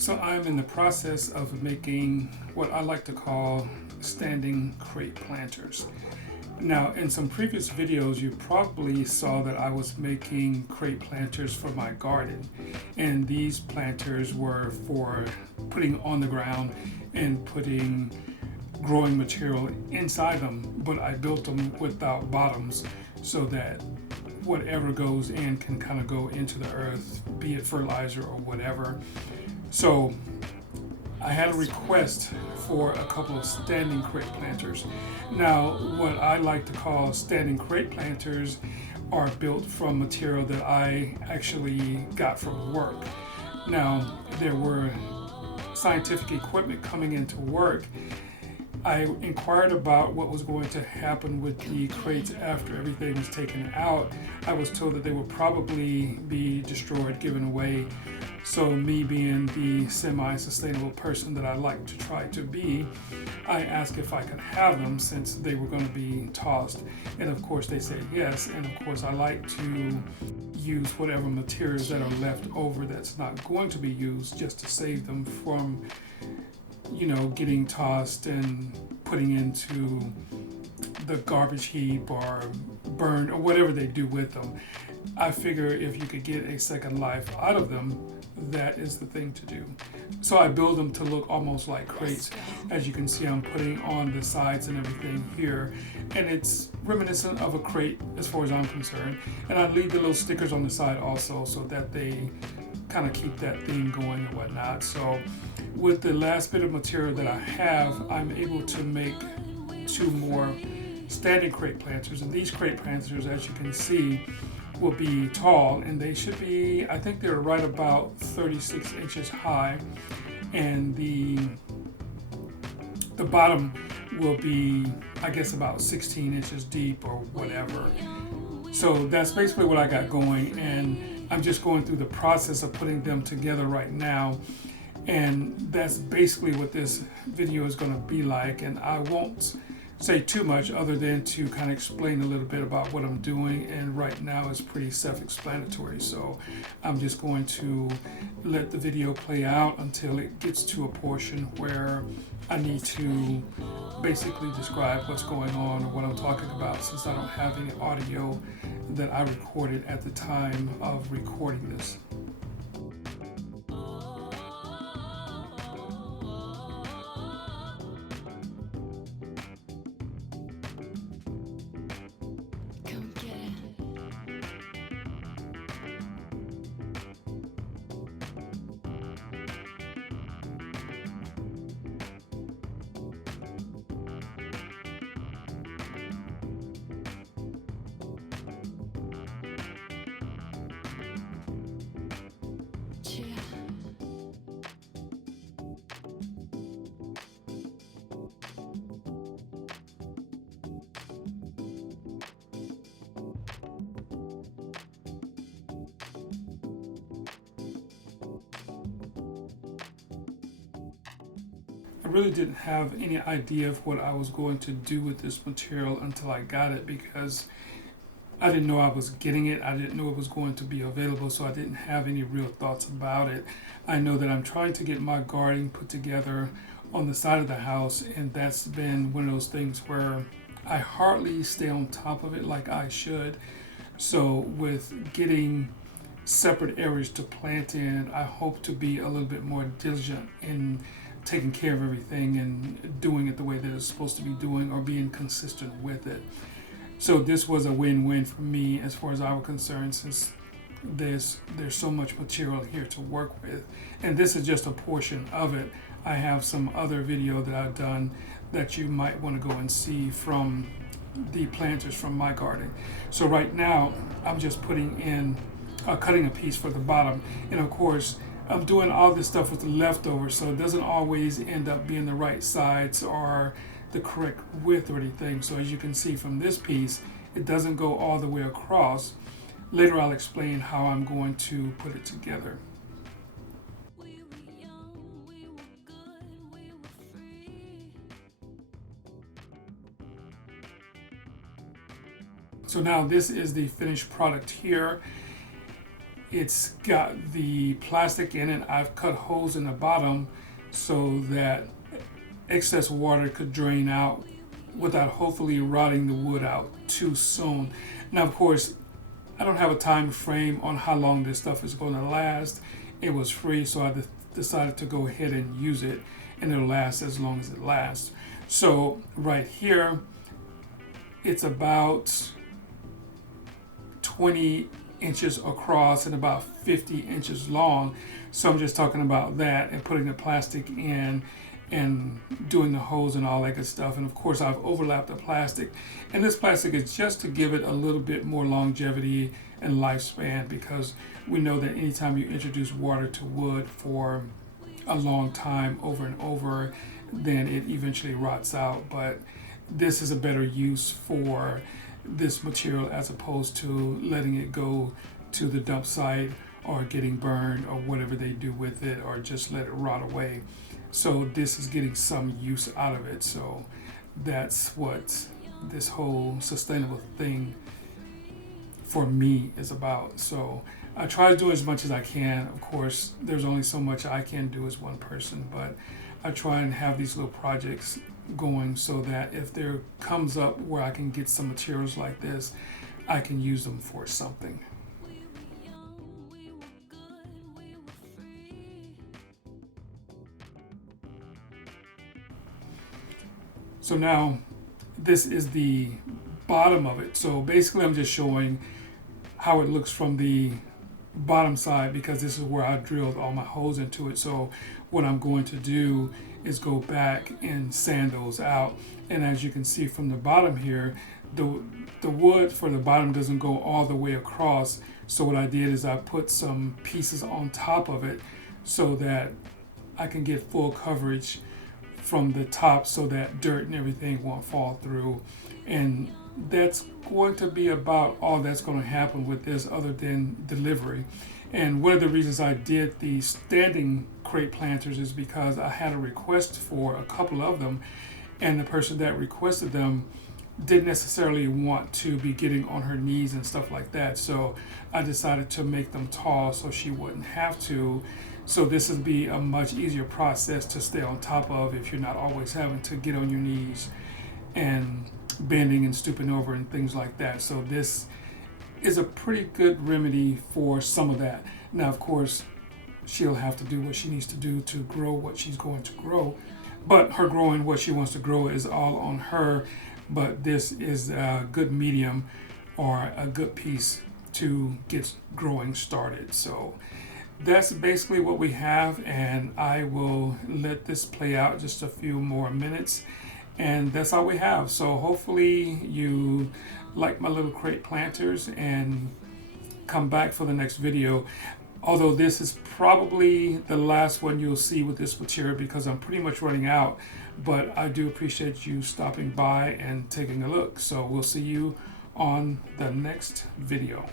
So I'm in the process of making what I like to call standing crate planters. Now, in some previous videos, you probably saw that I was making crate planters for my garden. And these planters were for putting on the ground and putting growing material inside them, but I built them without bottoms so that whatever goes in can kind of go into the earth, be it fertilizer or whatever. So I had a request for a couple of standing crate planters. Now, what I like to call standing crate planters are built from material that I actually got from work. Now, there were scientific equipment coming into work. I inquired about what was going to happen with the crates after everything was taken out. I was told that they would probably be destroyed, given away. So me being the semi-sustainable person that I like to try to be, I asked if I could have them since they were going to be tossed. And of course they said yes. And of course I like to use whatever materials that are left over that's not going to be used just to save them from getting tossed and putting into the garbage heap or burned or whatever they do with them. I figure if you could get a second life out of them, that is the thing to do. So I build them to look almost like crates. As you can see, I'm putting on the sides and everything here, and it's reminiscent of a crate as far as I'm concerned. And I leave the little stickers on the side also so that they kind of keep that theme going and whatnot. So with the last bit of material that I have, I'm able to make two more standing crate planters. And these crate planters, as you can see, will be tall, and they should be, I think they're right about 36 inches high, and the bottom will be, I guess, about 16 inches deep or whatever. So that's basically what I got going, and I'm just going through the process of putting them together right now. And that's basically what this video is going to be like. And I won't say too much other than to kind of explain a little bit about what I'm doing. And right now it's pretty self-explanatory. So I'm just going to let the video play out until it gets to a portion where I need to basically describe what's going on or what I'm talking about, since I don't have any audio that I recorded at the time of recording this. I really didn't have any idea of what I was going to do with this material until I got it, because I didn't know I was getting it. I didn't know it was going to be available, so I didn't have any real thoughts about it. I know that I'm trying to get my garden put together on the side of the house, and that's been one of those things where I hardly stay on top of it like I should. So with getting separate areas to plant in, I hope to be a little bit more diligent in taking care of everything and doing it the way that it's supposed to be doing, or being consistent with it. So this was a win-win for me as far as I was concerned, since there's so much material here to work with, and this is just a portion of it. I have some other video that I've done that you might want to go and see from the planters from my garden. So right now I'm just putting in cutting a piece for the bottom, and of course I'm doing all this stuff with the leftovers, so it doesn't always end up being the right sides or the correct width or anything. So as you can see from this piece, it doesn't go all the way across. Later I'll explain how I'm going to put it together. So now this is the finished product here. it's got the plastic in it. I've cut holes in the bottom so that excess water could drain out without hopefully rotting the wood out too soon. Now, of course, I don't have a time frame on how long this stuff is going to last. It was free, so I decided to go ahead and use it, and it'll last as long as it lasts. So right here, it's about 20 inches across and about 50 inches long. So I'm just talking about that and putting the plastic in and doing the holes and all that good stuff. And of course I've overlapped the plastic, and this plastic is just to give it a little bit more longevity and lifespan, because we know that anytime you introduce water to wood for a long time over and over, then it eventually rots out. But this is a better use for this material as opposed to letting it go to the dump site or getting burned or whatever they do with it, or just let it rot away. So this is getting some use out of it. So that's what this whole sustainable thing for me is about. So I try to do as much as I can. Of course, there's only so much I can do as one person, but I try and have these little projects going so that if there comes up where I can get some materials like this, I can use them for something. So now this is the bottom of it. So basically I'm just showing how it looks from the bottom side, because this is where I drilled all my holes into it. So what I'm going to do is go back and sand those out. And as you can see from the bottom here, the wood for the bottom doesn't go all the way across. So what I did is I put some pieces on top of it so that I can get full coverage from the top, so that dirt and everything won't fall through. And that's going to be about all that's going to happen with this, other than delivery. And one of the reasons I did the standing crate planters is because I had a request for a couple of them, and the person that requested them didn't necessarily want to be getting on her knees and stuff like that. So I decided to make them tall so she wouldn't have to. So this would be a much easier process to stay on top of if you're not always having to get on your knees and bending and stooping over and things like that. So this is a pretty good remedy for some of that. Now, of course, she'll have to do what she needs to do to grow what she's going to grow, but her growing what she wants to grow is all on her. But this is a good medium or a good piece to get growing started. So that's basically what we have, and I will let this play out just a few more minutes, and that's all we have. So hopefully you like my little crate planters and come back for the next video. Although this is probably the last one you'll see with this material, because I'm pretty much running out, but I do appreciate you stopping by and taking a look. So we'll see you on the next video.